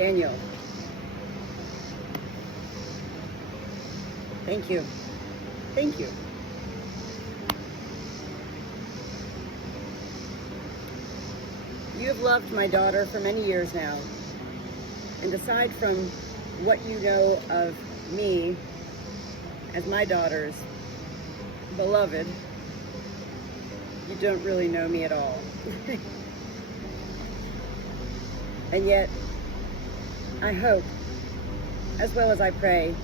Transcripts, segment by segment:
Daniel, thank you. Thank you. You have loved my daughter for many years now, and aside from what you know of me as my daughter's beloved, you don't really know me at all. And yet, I hope, as well as I pray,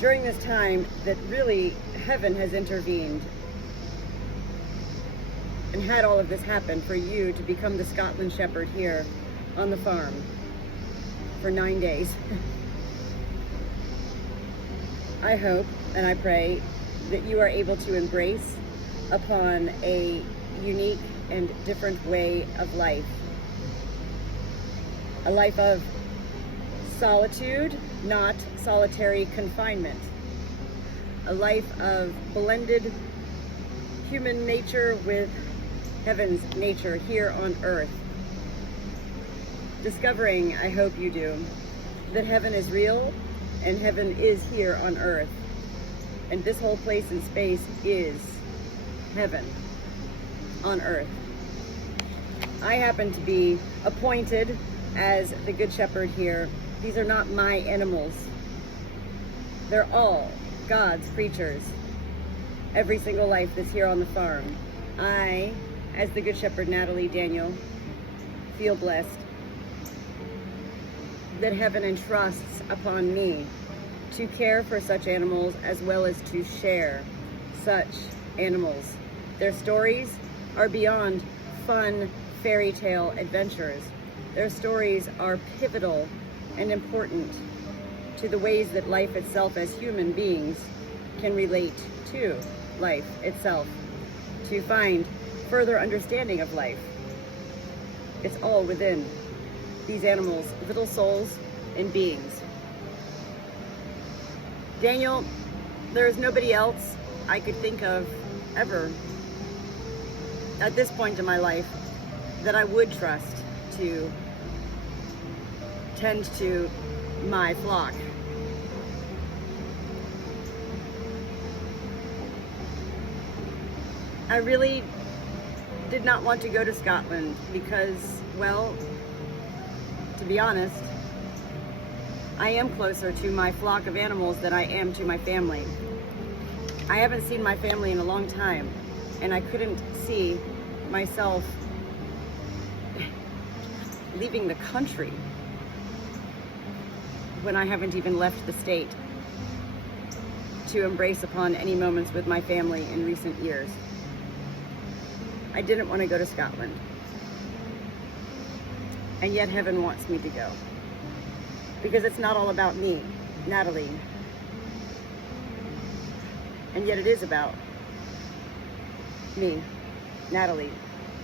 during this time that really heaven has intervened and had all of this happen for you to become the Scotland Shepherd here on the farm for 9 days. I hope and I pray that you are able to embrace upon a unique and different way of life. A life of solitude, not solitary confinement. A life of blended human nature with heaven's nature here on earth. Discovering, I hope you do, that heaven is real and heaven is here on earth. And this whole place and space is heaven on earth. I happen to be appointed as the Good Shepherd here. These are not my animals. They're all God's creatures. Every single life that's here on the farm. I, as the Good Shepherd Natalie Daniel, feel blessed that heaven entrusts upon me to care for such animals as well as to share such animals. Their stories are beyond fun fairy tale adventures. Their stories are pivotal and important to the ways that life itself as human beings can relate to life itself, to find further understanding of life. It's all within these animals' little souls and beings. Daniel, there's nobody else I could think of ever at this point in my life that I would trust to tend to my flock. I really did not want to go to Scotland because, well, to be honest, I am closer to my flock of animals than I am to my family. I haven't seen my family in a long time, and I couldn't see myself leaving the country when I haven't even left the state to embrace upon any moments with my family in recent years. I didn't want to go to Scotland. And yet heaven wants me to go. Because it's not all about me, Natalie. And yet it is about me, Natalie,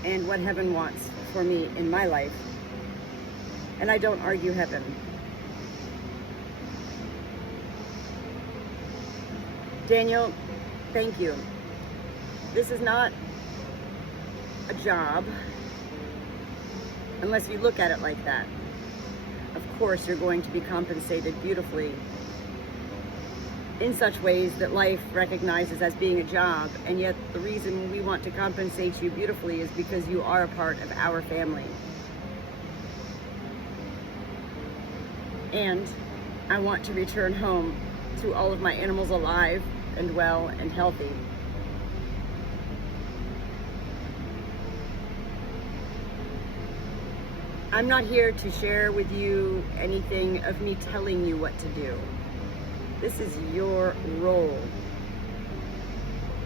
and what heaven wants for me in my life. And I don't argue heaven. Daniel, thank you. This is not a job, unless you look at it like that. Of course, you're going to be compensated beautifully in such ways that life recognizes as being a job, and yet the reason we want to compensate you beautifully is because you are a part of our family. And I want to return home to all of my animals alive and well and healthy. I'm not here to share with you anything of me telling you what to do. This is your role.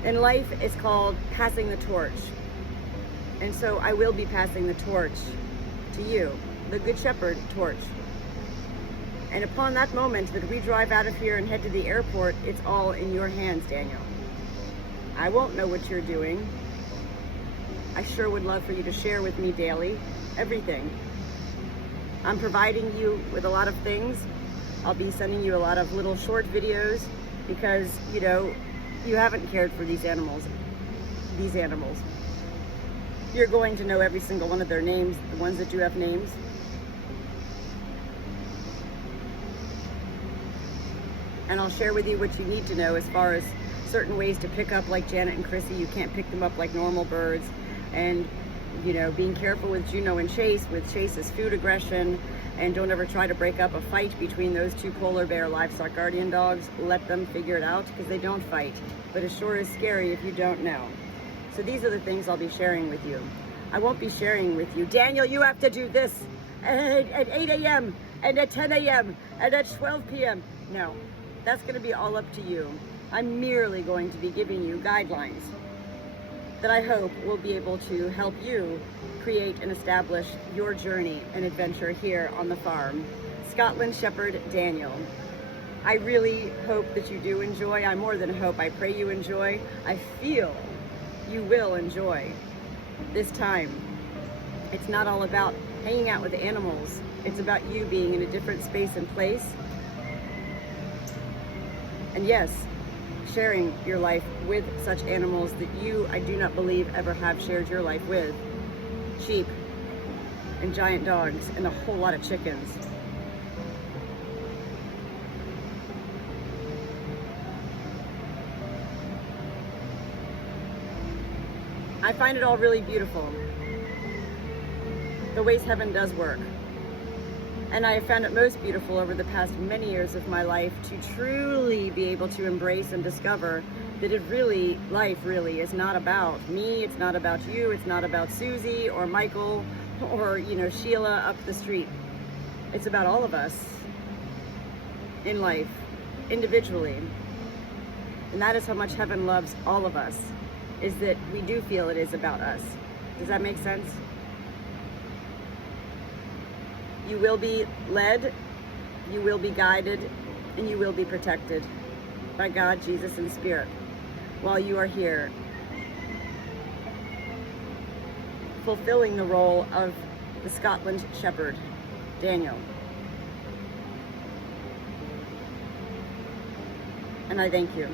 And life is called passing the torch. And so I will be passing the torch to you, the Good Shepherd torch. And upon that moment that we drive out of here and head to the airport, it's all in your hands, Daniel. I won't know what you're doing. I sure would love for you to share with me daily, everything. I'm providing you with a lot of things. I'll be sending you a lot of little short videos because, you know, you haven't cared for these animals. You're going to know every single one of their names, the ones that do have names. And I'll share with you what you need to know as far as certain ways to pick up, like Janet and Chrissy. You can't pick them up like normal birds. And, you know, being careful with Juno and Chase, with Chase's food aggression. And don't ever try to break up a fight between those two polar bear livestock guardian dogs. Let them figure it out, because they don't fight. But it sure is scary if you don't know. So these are the things I'll be sharing with you. I won't be sharing with you, Daniel, you have to do this at 8 a.m. and at 10 a.m. and at 12 p.m. No, that's going to be all up to you. I'm merely going to be giving you guidelines that I hope will be able to help you create and establish your journey and adventure here on the farm. Scotland Shepherd Daniel. I really hope that you do enjoy. I more than hope, I pray you enjoy. I feel you will enjoy this time. It's not all about hanging out with the animals. It's about you being in a different space and place. And yes, sharing your life with such animals that you, I do not believe, ever have shared your life with. Sheep and giant dogs and a whole lot of chickens. I find it all really beautiful, the ways heaven does work. And I have found it most beautiful over the past many years of my life to truly be able to embrace and discover that life really is not about me, it's not about you, it's not about Susie or Michael or, you know, Sheila up the street. It's about all of us in life, individually. And that is how much heaven loves all of us, is that we do feel it is about us. Does that make sense? You will be led, you will be guided, and you will be protected by God, Jesus, and Spirit while you are here, fulfilling the role of the Scotland Shepherd, Daniel. And I thank you.